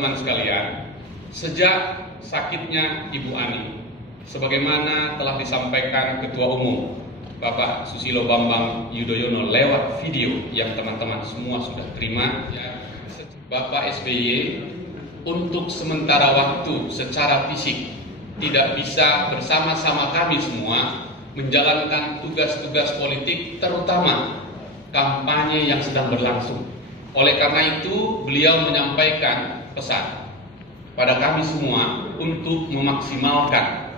teman-teman sekalian, sejak sakitnya Ibu Ani, sebagaimana telah disampaikan Ketua Umum Bapak Susilo Bambang Yudhoyono lewat video yang teman-teman semua sudah terima, Bapak SBY untuk sementara waktu secara fisik tidak bisa bersama-sama kami semua menjalankan tugas-tugas politik, terutama kampanye yang sedang berlangsung. Oleh karena itu, beliau menyampaikan pesan pada kami semua untuk memaksimalkan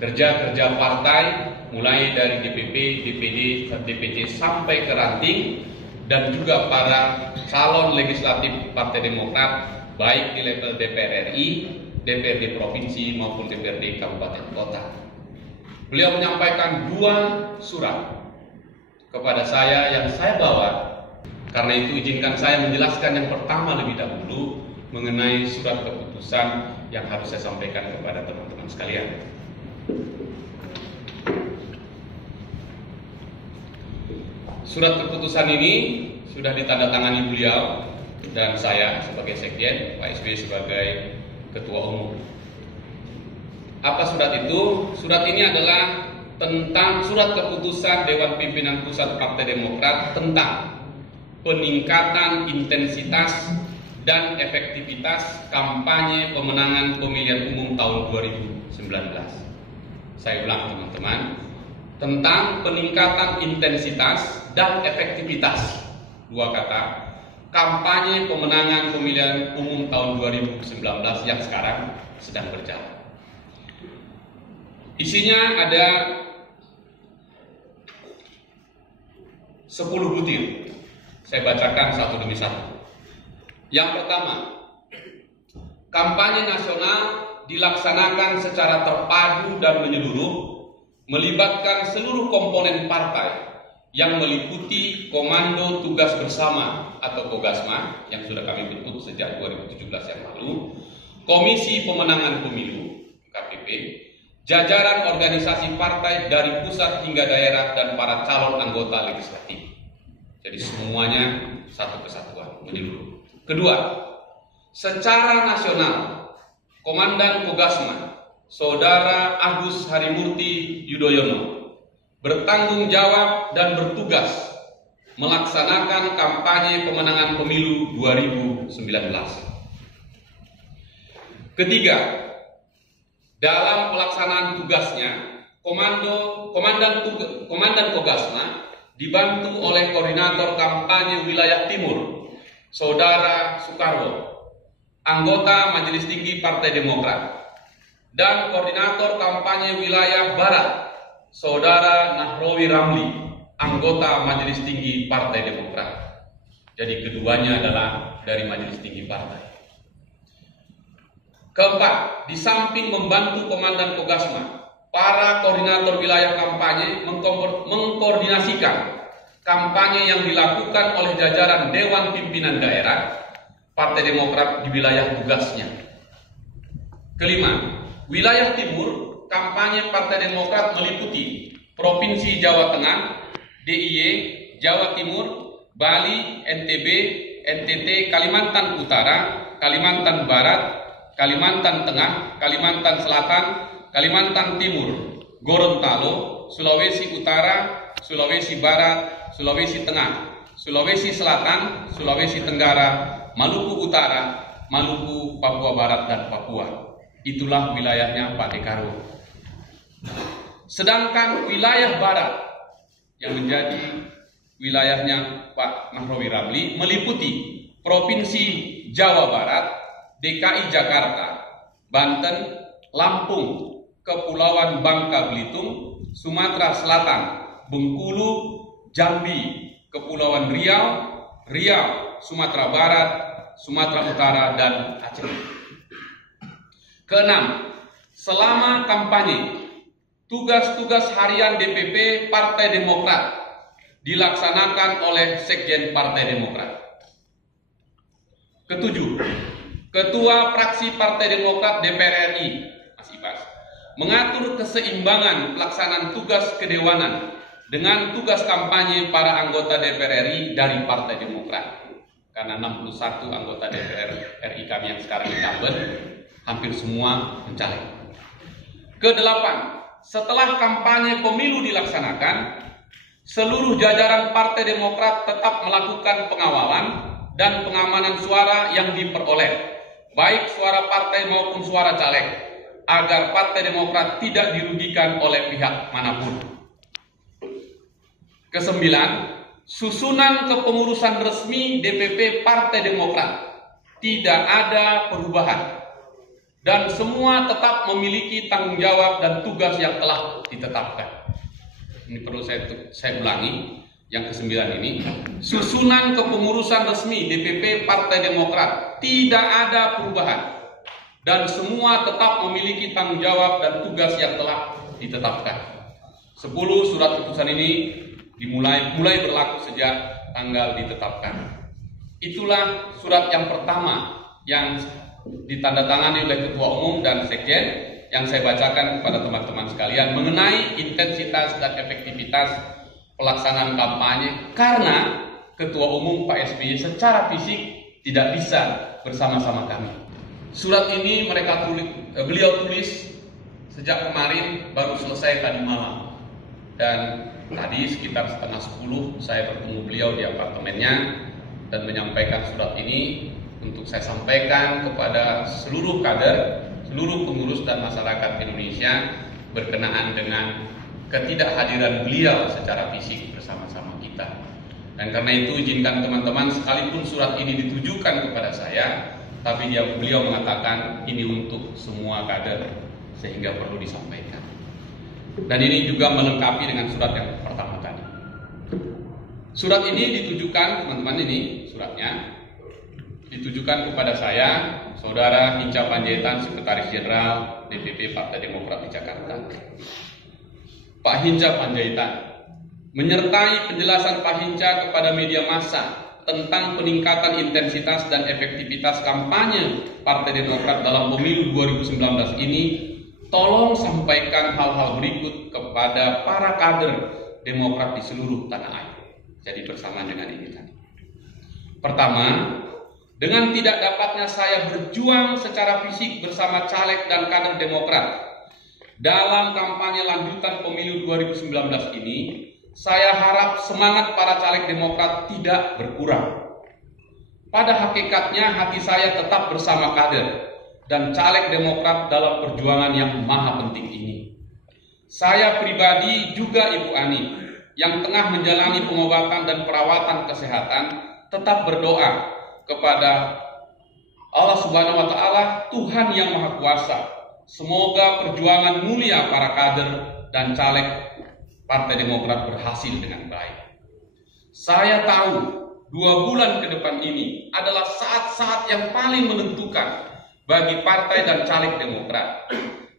kerja-kerja partai, mulai dari DPP, DPD, DPC sampai ke ranting, dan juga para calon legislatif Partai Demokrat, baik di level DPR RI, DPRD Provinsi maupun DPRD Kabupaten Kota. Beliau menyampaikan 2 surat kepada saya yang saya bawa. Karena itu izinkan saya menjelaskan yang pertama lebih dahulu mengenai surat keputusan yang harus saya sampaikan kepada teman-teman sekalian. Surat keputusan ini sudah ditandatangani beliau dan saya sebagai sekjen, Pak SBY sebagai Ketua Umum. Apa surat itu? Surat ini adalah tentang surat keputusan Dewan Pimpinan Pusat Partai Demokrat tentang peningkatan intensitas dan efektivitas kampanye pemenangan pemilihan umum tahun 2019. Saya ulang teman-teman, tentang peningkatan intensitas dan efektivitas, 2 kata, kampanye pemenangan pemilihan umum tahun 2019 yang sekarang sedang berjalan. Isinya ada 10 butir. Saya bacakan satu demi satu. Yang pertama, kampanye nasional dilaksanakan secara terpadu dan menyeluruh, melibatkan seluruh komponen partai yang meliputi Komando Tugas Bersama atau Kogasma yang sudah kami bentuk sejak 2017 yang lalu, Komisi Pemenangan Pemilu KPP, jajaran organisasi partai dari pusat hingga daerah, dan para calon anggota legislatif. Jadi semuanya satu kesatuan menyeluruh. Kedua, secara nasional, Komandan Kogasma, Saudara Agus Harimurti Yudhoyono, bertanggung jawab dan bertugas melaksanakan kampanye pemenangan pemilu 2019. Ketiga, dalam pelaksanaan tugasnya, Komandan Kogasma dibantu oleh Koordinator Kampanye Wilayah Timur, Saudara Soekarwo, anggota Majelis Tinggi Partai Demokrat, dan Koordinator Kampanye Wilayah Barat, Saudara Nahrawi Ramli, anggota Majelis Tinggi Partai Demokrat. Jadi keduanya adalah dari Majelis Tinggi Partai. Keempat, di samping membantu Komandan Kogasma, para koordinator wilayah kampanye mengkoordinasikan kampanye yang dilakukan oleh jajaran Dewan Pimpinan Daerah Partai Demokrat di wilayah tugasnya. Kelima, wilayah timur kampanye Partai Demokrat meliputi Provinsi Jawa Tengah, DIY, Jawa Timur, Bali, NTB, NTT, Kalimantan Utara, Kalimantan Barat, Kalimantan Tengah, Kalimantan Selatan, Kalimantan Timur, Gorontalo, Sulawesi Utara, Sulawesi Barat, Sulawesi Tengah, Sulawesi Selatan, Sulawesi Tenggara, Maluku Utara, Maluku, Papua Barat, dan Papua. Itulah wilayahnya Pak Dekarwo. Sedangkan wilayah Barat yang menjadi wilayahnya Pak Nahrawi Ramli meliputi Provinsi Jawa Barat, DKI Jakarta, Banten, Lampung, Kepulauan Bangka Belitung, Sumatera Selatan, Bengkulu, Jambi, Kepulauan Riau, Sumatera Barat, Sumatera Utara, dan Aceh. Keenam, selama kampanye, tugas-tugas harian DPP Partai Demokrat dilaksanakan oleh Sekjen Partai Demokrat. Ketujuh, Ketua Fraksi Partai Demokrat DPR RI, Mas Ibas, mengatur keseimbangan pelaksanaan tugas kedewanan dengan tugas kampanye para anggota DPR RI dari Partai Demokrat. karena 61 anggota DPR RI kami yang sekarang incumbent hampir semua mencaleg. Kedelapan, setelah kampanye pemilu dilaksanakan, seluruh jajaran Partai Demokrat tetap melakukan pengawalan dan pengamanan suara yang diperoleh, baik suara partai maupun suara caleg, agar Partai Demokrat tidak dirugikan oleh pihak manapun. Kesembilan, susunan kepengurusan resmi DPP Partai Demokrat tidak ada perubahan dan semua tetap memiliki tanggung jawab dan tugas yang telah ditetapkan. Ini perlu saya ulangi, yang kesembilan ini, susunan kepengurusan resmi DPP Partai Demokrat tidak ada perubahan dan semua tetap memiliki tanggung jawab dan tugas yang telah ditetapkan. 10 surat keputusan ini mulai berlaku sejak tanggal ditetapkan. Itulah surat yang pertama yang ditandatangani oleh Ketua Umum dan Sekjen yang saya bacakan kepada teman-teman sekalian mengenai intensitas dan efektivitas pelaksanaan kampanye, karena Ketua Umum Pak SBY secara fisik tidak bisa bersama-sama kami. Surat ini beliau tulis sejak kemarin, baru selesai tadi malam, dan tadi sekitar 9:30 saya bertemu beliau di apartemennya dan menyampaikan surat ini untuk saya sampaikan kepada seluruh kader, seluruh pengurus dan masyarakat Indonesia berkenaan dengan ketidakhadiran beliau secara fisik bersama-sama kita. Dan karena itu izinkan teman-teman, sekalipun surat ini ditujukan kepada saya, tapi beliau mengatakan ini untuk semua kader sehingga perlu disampaikan. Dan ini juga melengkapi dengan surat yang pertama tadi. Surat ini ditujukan, teman-teman, ini suratnya ditujukan kepada saya, Saudara Hinca Panjaitan, Sekretaris Jenderal DPP Partai Demokrat di Jakarta. Pak Hinca Panjaitan, menyertai penjelasan Pak Hinca kepada media massa tentang peningkatan intensitas dan efektivitas kampanye Partai Demokrat dalam pemilu 2019 ini, tolong sampaikan hal-hal berikut kepada para kader Demokrat di seluruh tanah air. Jadi bersamaan dengan ini tadi. Pertama, dengan tidak dapatnya saya berjuang secara fisik bersama caleg dan kader Demokrat dalam kampanye lanjutan pemilu 2019 ini, saya harap semangat para caleg Demokrat tidak berkurang. Pada hakikatnya hati saya tetap bersama kader dan caleg Demokrat dalam perjuangan yang maha penting ini. Saya pribadi juga Ibu Ani yang tengah menjalani pengobatan dan perawatan kesehatan tetap berdoa kepada Allah Subhanahu wa Ta'ala, Tuhan yang Maha Kuasa. Semoga perjuangan mulia para kader dan caleg Partai Demokrat berhasil dengan baik. Saya tahu 2 bulan ke depan ini adalah saat-saat yang paling menentukan bagi partai dan caleg Demokrat.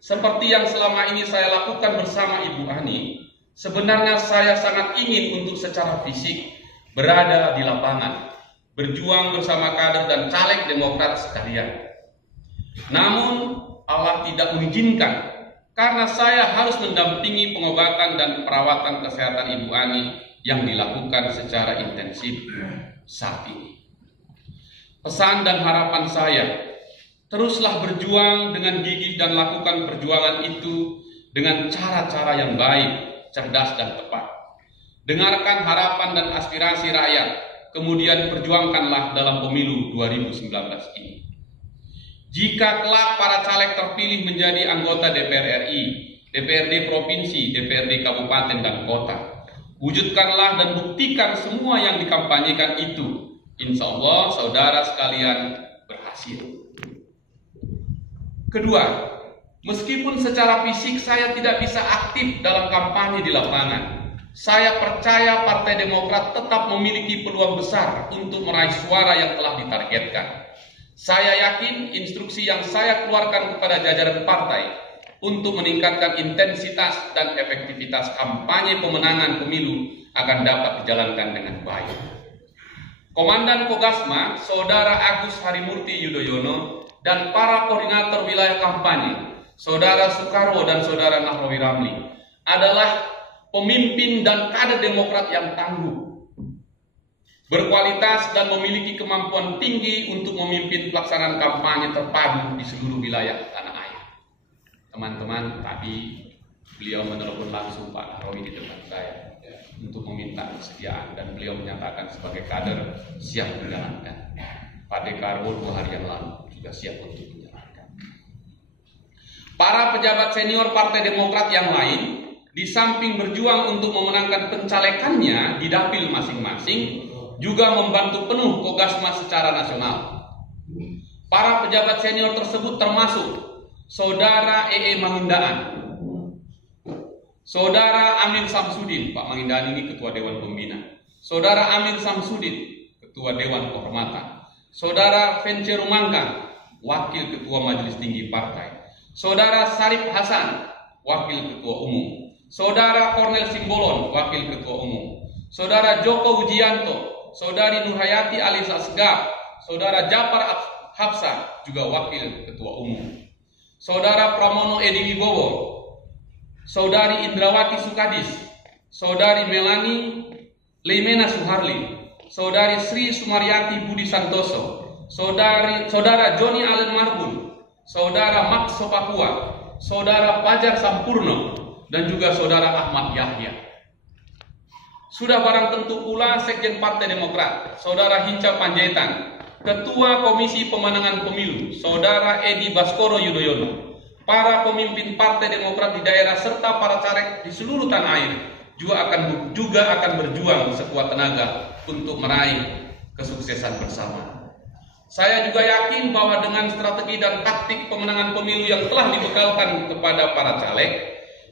Seperti yang selama ini saya lakukan bersama Ibu Ani, sebenarnya saya sangat ingin untuk secara fisik berada di lapangan, berjuang bersama kader dan caleg Demokrat sekalian. Namun Allah tidak mengizinkan, karena saya harus mendampingi pengobatan dan perawatan kesehatan Ibu Ani yang dilakukan secara intensif saat ini. Pesan dan harapan saya, teruslah berjuang dengan gigih dan lakukan perjuangan itu dengan cara-cara yang baik, cerdas dan tepat. Dengarkan harapan dan aspirasi rakyat, kemudian perjuangkanlah dalam pemilu 2019 ini. Jika kelak para caleg terpilih menjadi anggota DPR RI, DPRD Provinsi, DPRD Kabupaten dan Kota, wujudkanlah dan buktikan semua yang dikampanyekan itu. Insya Allah saudara sekalian berhasil. Kedua, meskipun secara fisik saya tidak bisa aktif dalam kampanye di lapangan, saya percaya Partai Demokrat tetap memiliki peluang besar untuk meraih suara yang telah ditargetkan. Saya yakin instruksi yang saya keluarkan kepada jajaran partai untuk meningkatkan intensitas dan efektivitas kampanye pemenangan pemilu akan dapat dijalankan dengan baik. Komandan Kogasma, Saudara Agus Harimurti Yudhoyono, dan para koordinator wilayah kampanye, Saudara Soekarwo dan Saudara Nahrawi Ramli, adalah pemimpin dan kader Demokrat yang tangguh. berkualitas dan memiliki kemampuan tinggi untuk memimpin pelaksanaan kampanye terpadu di seluruh wilayah tanah air. Teman-teman, tadi beliau menelepon langsung Pak Roy di depan saya untuk meminta kesediaan, dan beliau menyatakan sebagai kader siap menjalankan. Pak Dekarwo 2 hari yang lalu juga siap untuk menjalankan. Para pejabat senior Partai Demokrat yang lain, di samping berjuang untuk memenangkan pencalekannya di dapil masing-masing, juga membantu penuh Kogasma secara nasional. Para pejabat senior tersebut termasuk Saudara E.E. Mangindaan, Saudara Amir Samsudin, Pak Mangindaan ini Ketua Dewan Pembina, Saudara Amir Samsudin, Ketua Dewan Kehormatan, Saudara Vence Rumangkang, Wakil Ketua Majelis Tinggi Partai, Saudara Sarip Hasan, Wakil Ketua Umum, Saudara Kornel Simbolon, Wakil Ketua Umum, Saudara Joko Wijianto, Saudari Nurhayati Alisa Segaf, Saudara Japar Hapsa, juga Wakil Ketua Umum, Saudara Pramono Edi Wibowo, Saudari Indrawati Sukadis, Saudari Melani Leimena Suharli, Saudari Sri Sumaryati Budi Santoso, Saudara Joni Allen Marbun, Saudara Max Sopakua, Saudara Fajar Sampurno, dan juga Saudara Ahmad Yahya. Sudah barang tentu pula Sekjen Partai Demokrat, Saudara Hinca Panjaitan, Ketua Komisi Pemenangan Pemilu, Saudara Edi Baskoro Yudhoyono, para pemimpin Partai Demokrat di daerah serta para caleg di seluruh tanah air juga akan berjuang sekuat tenaga untuk meraih kesuksesan bersama. Saya juga yakin bahwa dengan strategi dan taktik pemenangan pemilu yang telah dibekalkan kepada para caleg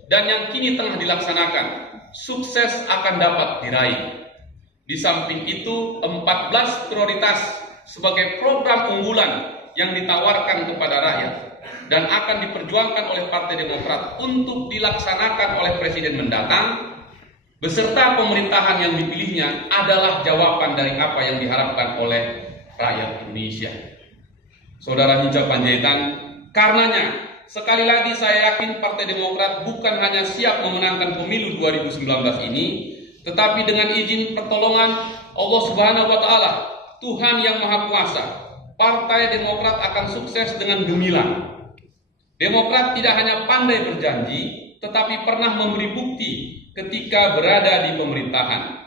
dan yang kini tengah dilaksanakan, sukses akan dapat diraih. Di samping itu, 14 prioritas sebagai program unggulan yang ditawarkan kepada rakyat dan akan diperjuangkan oleh Partai Demokrat untuk dilaksanakan oleh Presiden mendatang beserta pemerintahan yang dipilihnya adalah jawaban dari apa yang diharapkan oleh rakyat Indonesia. Saudara Hinca Panjaitan, karenanya sekali lagi saya yakin Partai Demokrat bukan hanya siap memenangkan pemilu 2019 ini, tetapi dengan izin pertolongan Allah Subhanahu wa taala, Tuhan yang Maha Kuasa, Partai Demokrat akan sukses dengan gemilang. Demokrat tidak hanya pandai berjanji, tetapi pernah memberi bukti ketika berada di pemerintahan.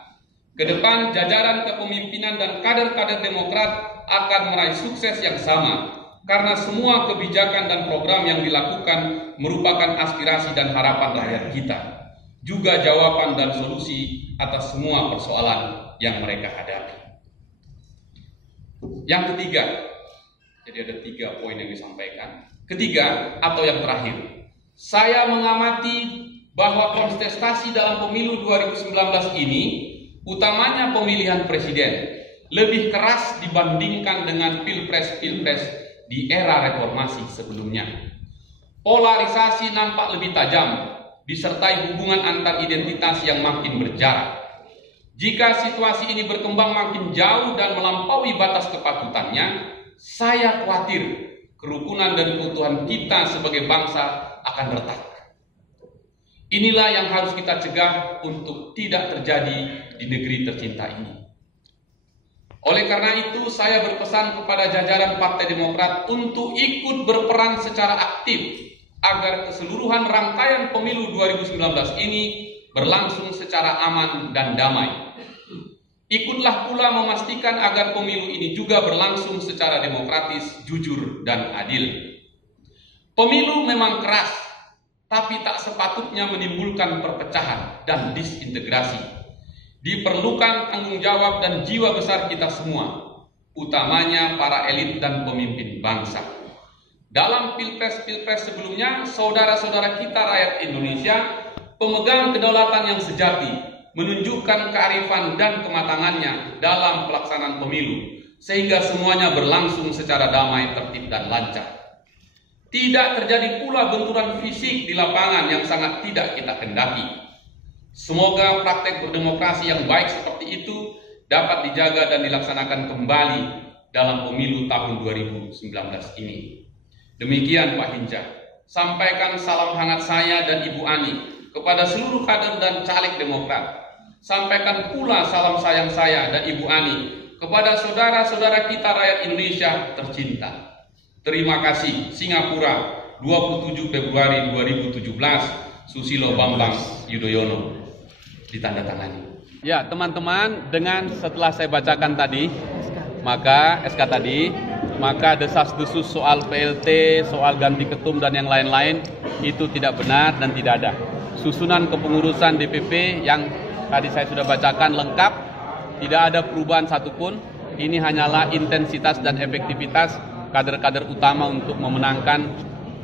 Kedepan jajaran kepemimpinan dan kader-kader Demokrat akan meraih sukses yang sama, karena semua kebijakan dan program yang dilakukan merupakan aspirasi dan harapan rakyat kita, juga jawaban dan solusi atas semua persoalan yang mereka hadapi. Yang ketiga, jadi ada 3 poin yang disampaikan. Ketiga atau yang terakhir, saya mengamati bahwa kontestasi dalam pemilu 2019 ini, utamanya pemilihan presiden, lebih keras dibandingkan dengan pilpres-pilpres di era reformasi sebelumnya. Polarisasi nampak lebih tajam, disertai hubungan antar identitas yang makin berjarak. Jika situasi ini berkembang makin jauh dan melampaui batas kepatutannya, saya khawatir kerukunan dan keutuhan kita sebagai bangsa akan retak. Inilah yang harus kita cegah untuk tidak terjadi di negeri tercinta ini. Oleh karena itu, saya berpesan kepada jajaran Partai Demokrat untuk ikut berperan secara aktif agar keseluruhan rangkaian pemilu 2019 ini berlangsung secara aman dan damai. Ikutlah pula memastikan agar pemilu ini juga berlangsung secara demokratis, jujur, dan adil. Pemilu memang keras, tapi tak sepatutnya menimbulkan perpecahan dan disintegrasi. Diperlukan tanggung jawab dan jiwa besar kita semua, utamanya para elit dan pemimpin bangsa. Dalam pilpres-pilpres sebelumnya, saudara-saudara kita rakyat Indonesia, pemegang kedaulatan yang sejati, menunjukkan kearifan dan kematangannya dalam pelaksanaan pemilu, sehingga semuanya berlangsung secara damai, tertib, dan lancar. Tidak terjadi pula benturan fisik di lapangan yang sangat tidak kita kendaki. Semoga praktek berdemokrasi yang baik seperti itu dapat dijaga dan dilaksanakan kembali dalam pemilu tahun 2019 ini. Demikian Pak Hinca, sampaikan salam hangat saya dan Ibu Ani kepada seluruh kader dan caleg Demokrat. Sampaikan pula salam sayang saya dan Ibu Ani kepada saudara-saudara kita rakyat Indonesia tercinta. Terima kasih. Singapura, 27 Februari 2017, Susilo Bambang Yudhoyono. Ditandatangani. Ya, teman-teman, dengan setelah saya bacakan tadi, maka SK tadi, maka desas-desus soal PLT, soal ganti ketum dan yang lain-lain itu tidak benar dan tidak ada. Susunan kepengurusan DPP yang tadi saya sudah bacakan lengkap, tidak ada perubahan satupun. Ini hanyalah intensitas dan efektivitas kader-kader utama untuk memenangkan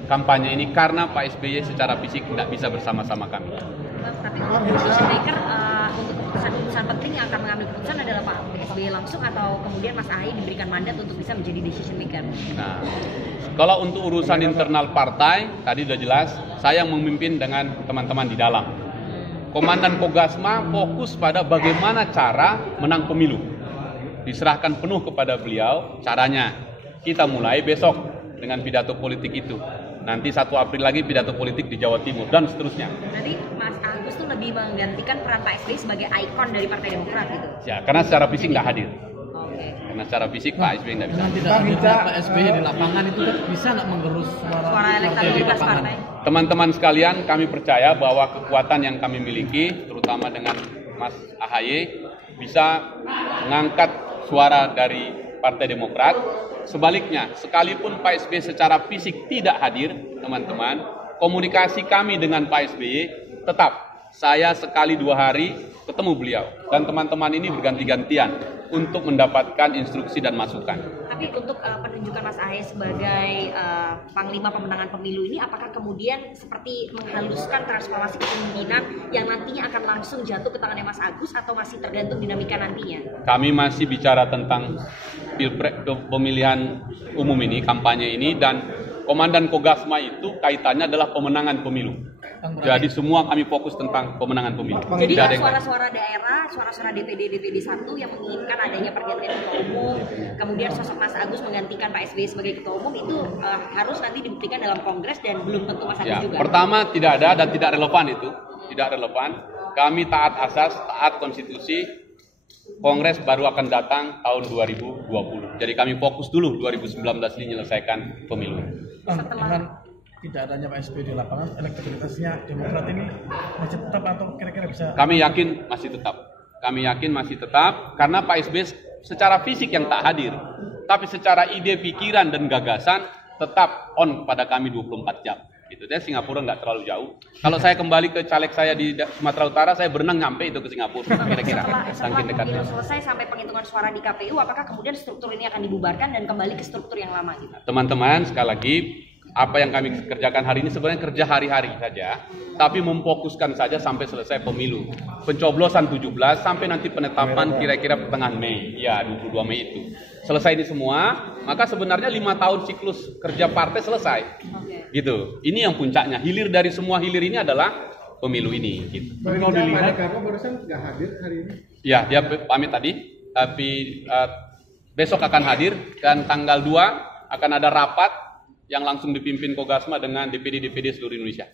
kampanye ini karena Pak SBY secara fisik tidak bisa bersama-sama kami. Tapi untuk decision maker untuk keputusan penting yang akan mengambil keputusan adalah Pak SBY langsung atau kemudian Mas Ahaye diberikan mandat untuk bisa menjadi decision maker? Nah, kalau untuk urusan internal partai tadi sudah jelas, saya yang memimpin dengan teman-teman di dalam. Komandan Kogasma fokus pada bagaimana cara menang pemilu. Diserahkan penuh kepada beliau. Caranya kita mulai besok dengan pidato politik itu. Nanti 1 April lagi pidato politik di Jawa Timur dan seterusnya. Nanti Mas Agus tuh lebih menggantikan peran Pak SBY sebagai ikon dari Partai Demokrat gitu. Ya, karena secara fisik nggak hadir. Oke. Karena secara fisik Pak SBY nggak bisa. Dengan tidak hadirnya Pak SBY di lapangan itu kan bisa nggak menggerus suara elektabilitas partai? Teman-teman sekalian, kami percaya bahwa kekuatan yang kami miliki, terutama dengan Mas Ahaye, bisa mengangkat suara dari Partai Demokrat. Sebaliknya, sekalipun Pak SBY secara fisik tidak hadir, teman-teman, komunikasi kami dengan Pak SBY tetap. Saya sekali 2 hari ketemu beliau. Dan teman-teman ini berganti-gantian untuk mendapatkan instruksi dan masukan. Tapi untuk penunjukan Mas Ahaye sebagai Panglima Pemenangan Pemilu ini, apakah kemudian seperti menghaluskan transformasi kepemimpinan yang nantinya akan langsung jatuh ke tangannya Mas Agus atau masih tergantung dinamika nantinya? Kami masih bicara tentang pemilihan umum ini, kampanye ini, dan Komandan Kogasma itu kaitannya adalah pemenangan pemilu. Jadi semua kami fokus tentang pemenangan pemilu. Jadi suara-suara daerah, suara-suara DPD 1 yang menginginkan adanya pergantian ketua umum, kemudian sosok Mas Agus menggantikan Pak SBY sebagai ketua umum itu harus nanti dibuktikan dalam Kongres dan belum tentu Mas Agus juga. Pertama tidak ada dan tidak relevan itu, tidak relevan. Kami taat asas, taat konstitusi. Kongres baru akan datang tahun 2020. Jadi kami fokus dulu 2019 ini menyelesaikan pemilu. Dengan tidak adanya Pak SBY di lapangan, elektabilitasnya Demokrat ini masih tetap atau kira-kira bisa? Kami yakin masih tetap. Kami yakin masih tetap karena Pak SBY secara fisik yang tak hadir, tapi secara ide, pikiran dan gagasan tetap on pada kami 24 jam. Gitu. Dan Singapura nggak terlalu jauh. Kalau saya kembali ke caleg saya di Sumatera Utara, saya berenang nyampe itu ke Singapura. Kira-kira. Setelah pemilu selesai sampai penghitungan suara di KPU, apakah kemudian struktur ini akan dibubarkan dan kembali ke struktur yang lama? Gitu? Teman-teman, sekali lagi, apa yang kami kerjakan hari ini sebenarnya kerja hari-hari saja, tapi memfokuskan saja sampai selesai pemilu. Pencoblosan 17 sampai nanti penetapan kira-kira pertengahan Mei, ya 22 Mei itu. Selesai ini semua, maka sebenarnya 5 tahun siklus kerja partai selesai. Gitu. Ini yang puncaknya. Hilir dari semua hilir ini adalah pemilu ini. Gitu. Tapi mau dilihat, karena barusan nggak hadir hari ini. Ya, dia pamit tadi, tapi besok akan hadir dan tanggal 2 akan ada rapat yang langsung dipimpin Kogasma dengan DPD-DPD seluruh Indonesia.